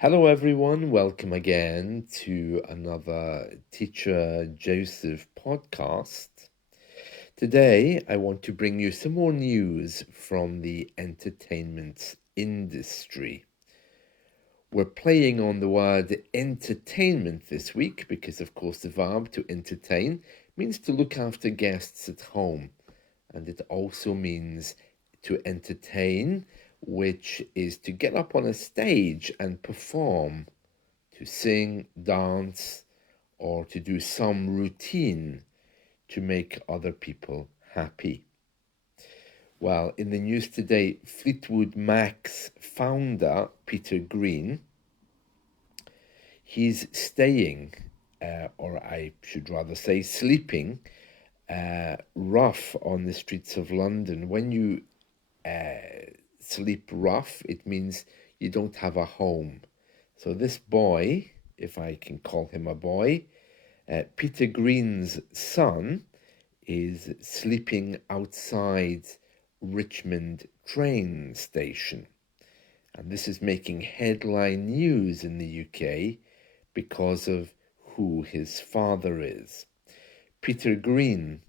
Hello, everyone. Welcome again to another Teacher Joseph podcast. Today, I want to bring you some more news from the entertainment industry. We're playing on the word entertainment this week because, of course, the verb to entertain means to look after guests at home, and it also means to entertain, which is to get up on a stage and perform, to sing, dance, or to do some routine to make other people happy. Well, in the news today, Fleetwood Mac's founder, Peter Green, he's staying, or I should rather say sleeping, rough on the streets of London. When you sleep rough, it means you don't have a home. So this boy, if I can call him a boy, Peter Green's son, is sleeping outside Richmond train station. And this is making headline news in the UK because of who his father is. Peter Green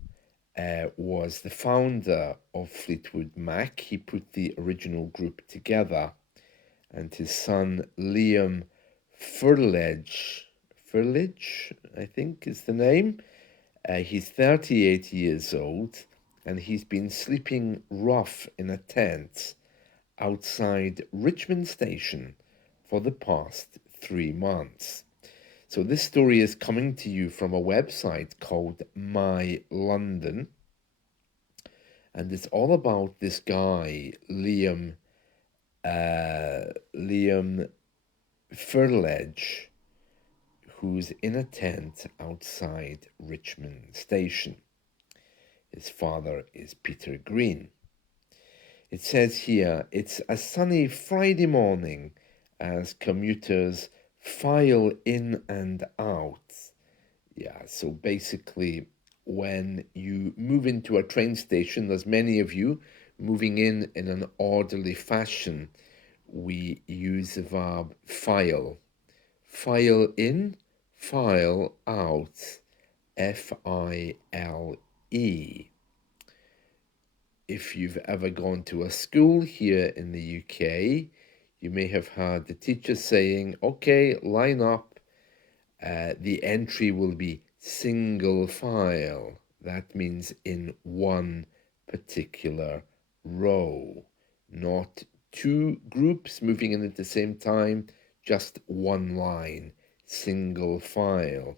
was the founder of Fleetwood Mac. He put the original group together, and his son Liam Furledge, I think is the name. He's 38 years old, and he's been sleeping rough in a tent outside Richmond Station for the past 3 months. So this story is coming to you from a website called My London, and it's all about this guy, Liam Furledge, who's in a tent outside Richmond Station. His father is Peter Green. It says here, it's a sunny Friday morning as commuters file in and out. Yeah, so basically when you move into a train station, there's many of you moving in an orderly fashion. We use the verb file. File in, file out, F-I-L-E. If you've ever gone to a school here in the UK, you may have heard the teacher saying, okay, line up. The entry will be single file. That means in one particular row, not two groups moving in at the same time, just one line, single file.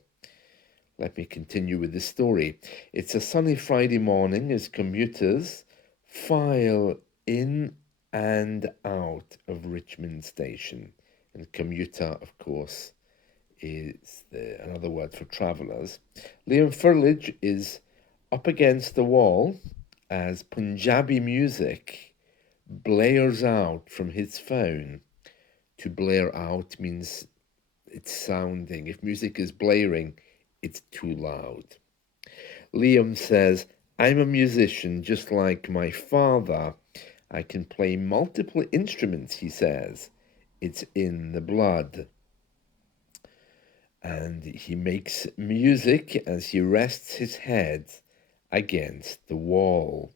Let me continue with the story. It's a sunny Friday morning as commuters file in and out of Richmond Station. And commuter, of course, is another word for travellers. Liam Furledge is up against the wall as Punjabi music blares out from his phone. To blare out means it's sounding. If music is blaring, it's too loud. Liam says, I'm a musician just like my father. I can play multiple instruments, he says. It's in the blood. And he makes music as he rests his head against the wall.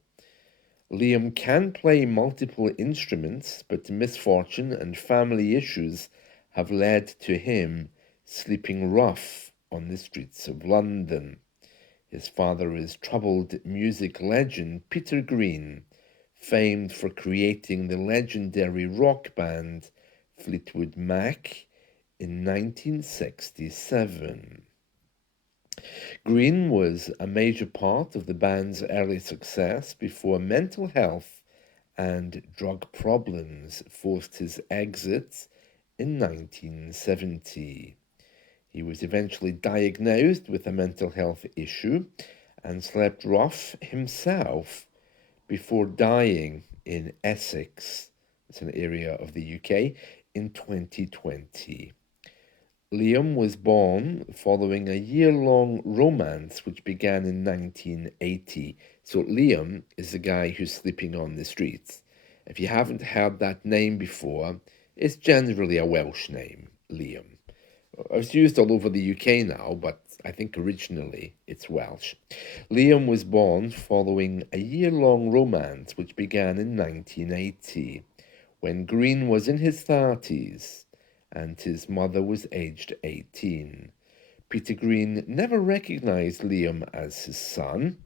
Liam can play multiple instruments, but misfortune and family issues have led to him sleeping rough on the streets of London. His father is troubled music legend Peter Green, famed for creating the legendary rock band Fleetwood Mac in 1967. Green was a major part of the band's early success before mental health and drug problems forced his exit in 1970. He was eventually diagnosed with a mental health issue and slept rough himself before dying in Essex, it's an area of the UK, in 2020. Liam was born following a year-long romance which began in 1980. So Liam is the guy who's sleeping on the streets. If you haven't heard that name before, It's generally a Welsh name, Liam. It's used all over the UK now, but I think originally it's Welsh. Liam was born following a year-long romance which began in 1980, when Green was in his 30s and his mother was aged 18. Peter Green never recognized Liam as his son,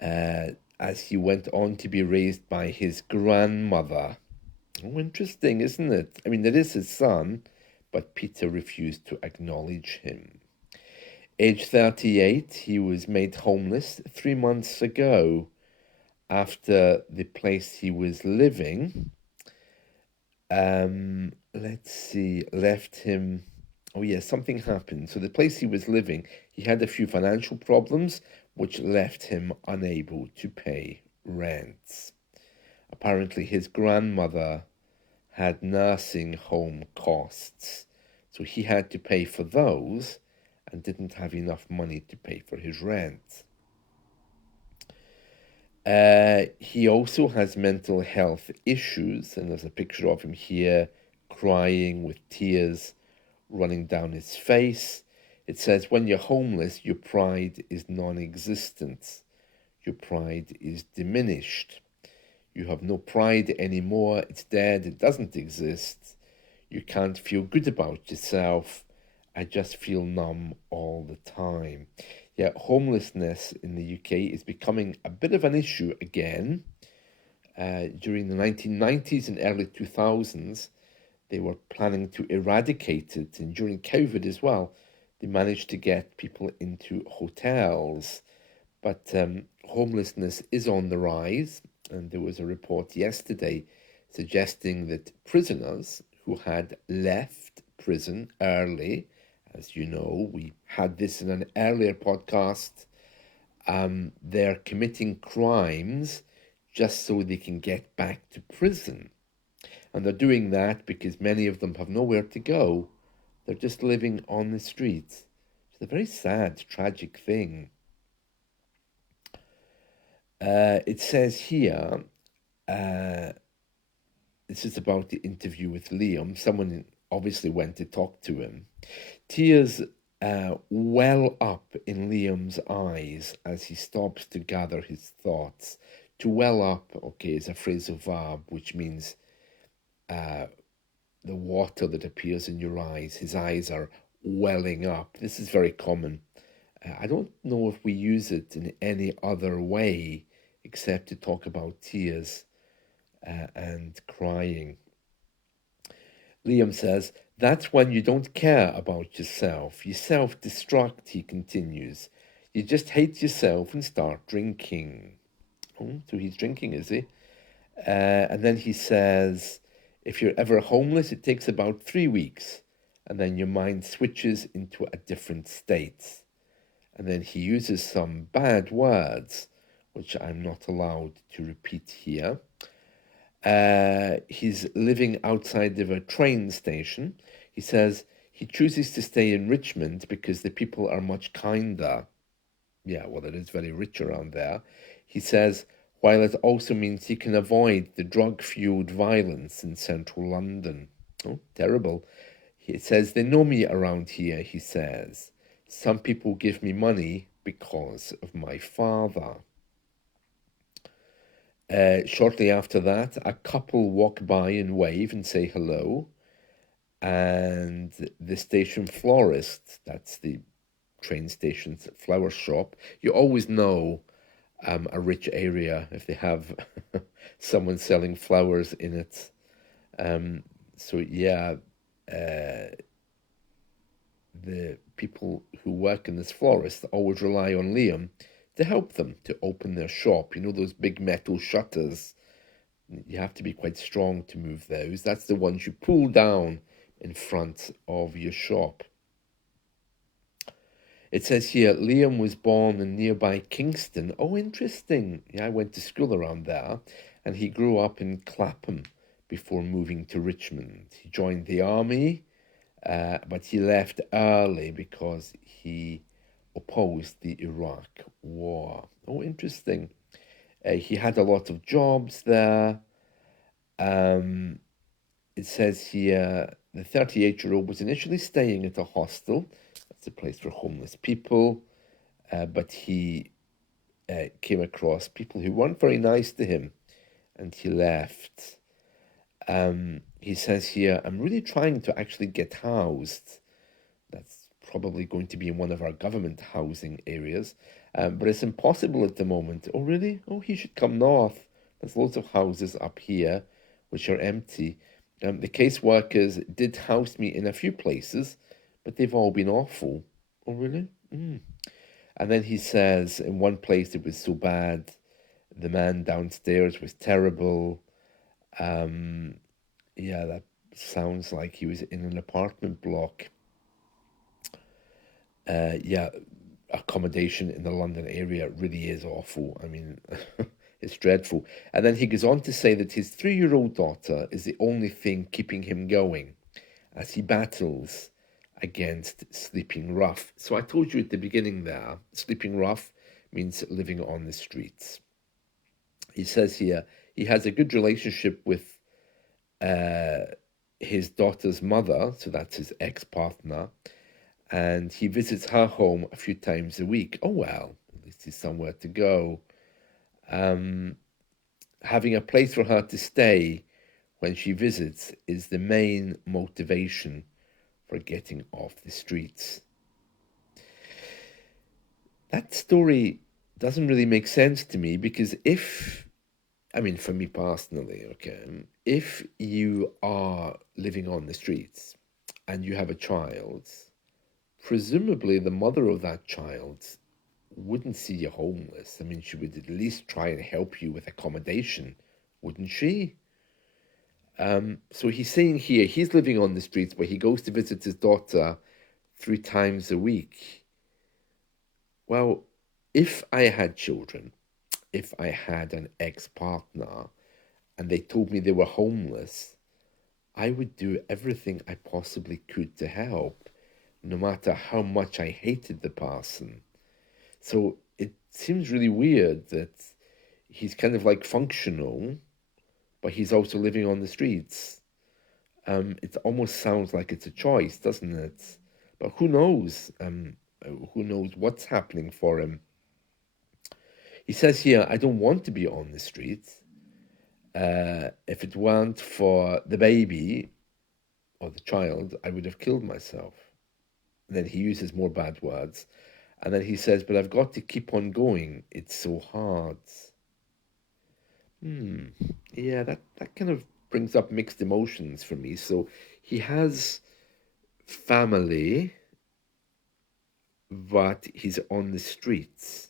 as he went on to be raised by his grandmother. Oh, interesting, isn't it? I mean, it is his son, but Peter refused to acknowledge him. Age 38, he was made homeless 3 months ago after the place he was living, let's see, left him. Oh, yeah, something happened. So, the place he was living, he had a few financial problems, which left him unable to pay rent. Apparently, his grandmother had nursing home costs, so he had to pay for those and didn't have enough money to pay for his rent. He also has mental health issues, and there's a picture of him here crying with tears running down his face. It says, when you're homeless, your pride is non existent, your pride is diminished. You have no pride anymore, it's dead, it doesn't exist. You can't feel good about yourself. I just feel numb all the time. Yeah, homelessness in the UK is becoming a bit of an issue again. During the 1990s and early 2000s, they were planning to eradicate it. And during COVID as well, they managed to get people into hotels. But homelessness is on the rise. And there was a report yesterday suggesting that prisoners who had left prison early, as you know, we had this in an earlier podcast, they're committing crimes just so they can get back to prison. And they're doing that because many of them have nowhere to go. They're just living on the streets. It's a very sad, tragic thing. It says here, this is about the interview with Liam. Someone obviously went to talk to him. Tears well up in Liam's eyes as he stops to gather his thoughts. To well up, okay, is a phrasal verb which means the water that appears in your eyes. His eyes are welling up. This is very common. I don't know if we use it in any other way except to talk about tears and crying. Liam says, that's when you don't care about yourself. You self-destruct, he continues. You just hate yourself and start drinking. Oh, so he's drinking, is he? And then he says, if you're ever homeless, it takes about 3 weeks, and then your mind switches into a different state. And then he uses some bad words, which I'm not allowed to repeat here. He's living outside of a train station. He says he chooses to stay in Richmond because the people are much kinder. Yeah, well, it is very rich around there. He says, while it also means he can avoid the drug-fueled violence in central London. Oh, terrible. He says, they know me around here, he says. Some people give me money because of my father. Shortly after that, a couple walk by and wave and say hello. And the station florist, that's the train station's flower shop. You always know a rich area if they have someone selling flowers in it. So yeah, the people who work in this florist always rely on Liam to help them to open their shop. You know those big metal shutters? You have to be quite strong to move those. That's the ones you pull down in front of your shop. It says here, Liam was born in nearby Kingston. Oh, interesting. Yeah, I went to school around there. And he grew up in Clapham before moving to Richmond. He joined the army, but he left early because he opposed the Iraq War. Oh, interesting. He had a lot of jobs there. it says here the 38-year-old was initially staying at a hostel. That's a place for homeless people, but he came across people who weren't very nice to him, and he left. He says here, I'm really trying to actually get housed. That's probably going to be in one of our government housing areas, but it's impossible at the moment. Oh, really? Oh, he should come north. There's loads of houses up here which are empty. The caseworkers did house me in a few places, but they've all been awful. Oh, really? And then he says in one place it was so bad, the man downstairs was terrible. Um, yeah, that sounds like he was in an apartment block. Yeah, accommodation in the London area really is awful. I mean, it's dreadful. And then he goes on to say that his 3-year-old daughter is the only thing keeping him going as he battles against sleeping rough. So I told you at the beginning there, sleeping rough means living on the streets. He says here he has a good relationship with uh, his daughter's mother, so that's his ex-partner, and he visits her home a few times a week. Oh well, at least he's somewhere to go. Um, Having a place for her to stay when she visits is the main motivation for getting off the streets. That story doesn't really make sense to me because I mean, for me personally, okay, if you are living on the streets and you have a child, presumably the mother of that child wouldn't see you homeless. I mean, she would at least try and help you with accommodation, wouldn't she? So he's saying here he's living on the streets, but he goes to visit his daughter 3 times a week. Well, if I had children, if I had an ex-partner and they told me they were homeless, I would do everything I possibly could to help, no matter how much I hated the person. So it seems really weird that he's kind of like functional, but he's also living on the streets. It almost sounds like it's a choice, doesn't it? But who knows? Who knows what's happening for him? He says here, I don't want to be on the streets. If it weren't for the baby or the child, I would have killed myself. And then he uses more bad words. And then he says, but I've got to keep on going. It's so hard. Yeah, that kind of brings up mixed emotions for me. So he has family, but he's on the streets.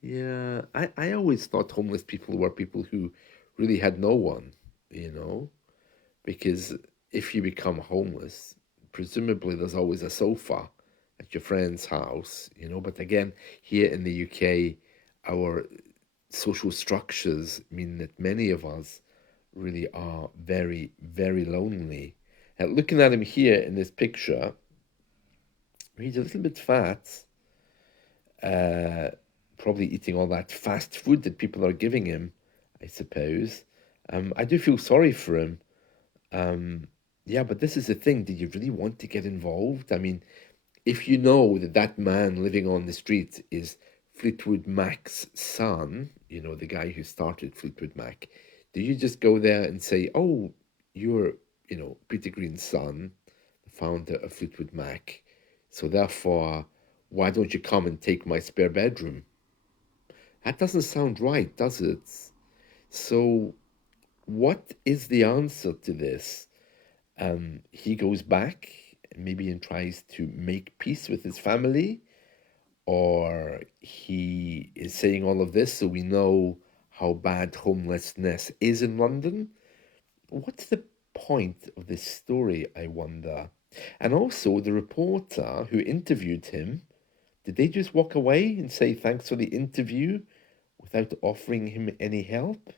Yeah, I always thought homeless people were people who really had no one, you know, because if you become homeless, presumably there's always a sofa at your friend's house, you know. But again, here in the UK, our social structures mean that many of us really are very, very lonely. And looking at him here in this picture, he's a little bit fat, uh, probably eating all that fast food that people are giving him, I suppose. I do feel sorry for him. Yeah, but this is the thing. Did you really want to get involved? I mean, if you know that that man living on the street is Fleetwood Mac's son, you know, the guy who started Fleetwood Mac, do you just go there and say, oh, you're, you know, Peter Green's son, the founder of Fleetwood Mac, so therefore, why don't you come and take my spare bedroom? That doesn't sound right, does it? So, what is the answer to this? He goes back, maybe, and tries to make peace with his family, or he is saying all of this so we know how bad homelessness is in London. What's the point of this story, I wonder? And also, the reporter who interviewed him, did they just walk away and say thanks for the interview without offering him any help?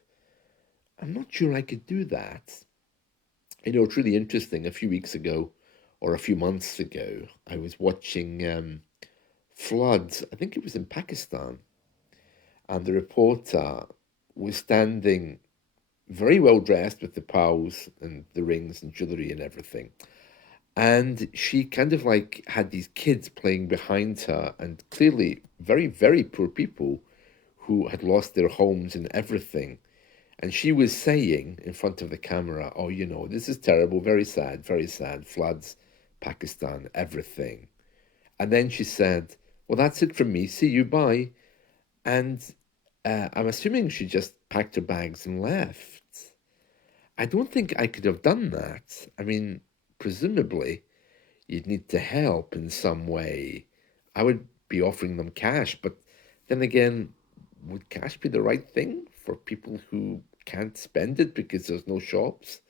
I'm not sure I could do that. You know, it's really interesting. A few weeks ago, or a few months ago, I was watching floods. I think it was in Pakistan, and the reporter was standing very well dressed with the pals and the rings and jewelry and everything. And she kind of like had these kids playing behind her, and clearly very, very poor people who had lost their homes and everything. And she was saying in front of the camera, oh, this is terrible, very sad, floods, Pakistan, everything. And then she said, well, that's it from me. See you, bye. And I'm assuming she just packed her bags and left. I don't think I could have done that. I mean, presumably, you'd need to help in some way. I would be offering them cash, but then again, would cash be the right thing for people who can't spend it because there's no shops?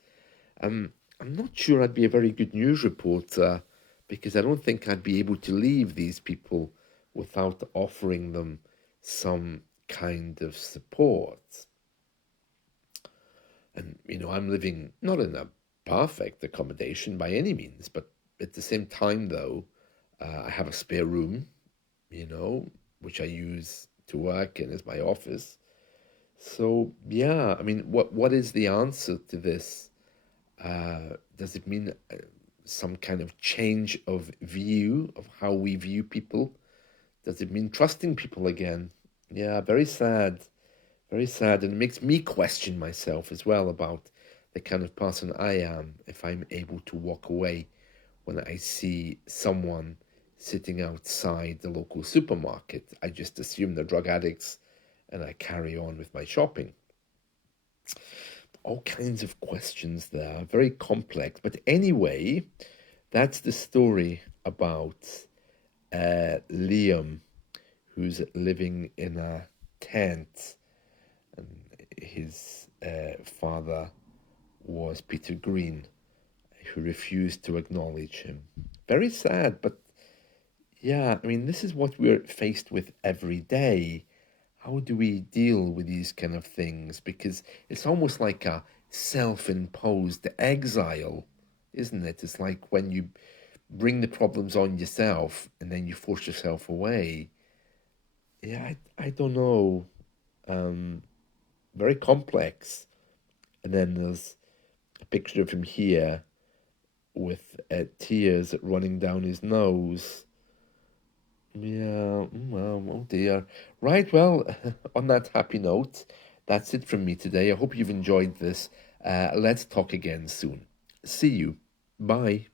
I'm not sure I'd be a very good news reporter because I don't think I'd be able to leave these people without offering them some kind of support. And, I'm living not in a perfect accommodation by any means, but at the same time, though, I have a spare room, you know, which I use to work in as my office. So, yeah, I mean, what is the answer to this? Does it mean some kind of change of view of how we view people? Does it mean trusting people again? Yeah, very sad. Very sad, and it makes me question myself as well about the kind of person I am if I'm able to walk away when I see someone sitting outside the local supermarket. I just assume they're drug addicts and I carry on with my shopping. All kinds of questions there, very complex. But anyway, that's the story about Liam, who's living in a tent, and his father was Peter Green, who refused to acknowledge him. Very sad, but yeah, I mean, this is what we're faced with every day. How do we deal with these kind of things? Because it's almost like a self imposed exile, isn't it? It's like when you bring the problems on yourself and then you force yourself away. Yeah, I don't know. Um, Very complex. And then there's a picture of him here with tears running down his nose. Yeah, well, oh dear. Right, well, on that happy note, that's it from me today. I hope you've enjoyed this. Let's talk again soon. See you. Bye.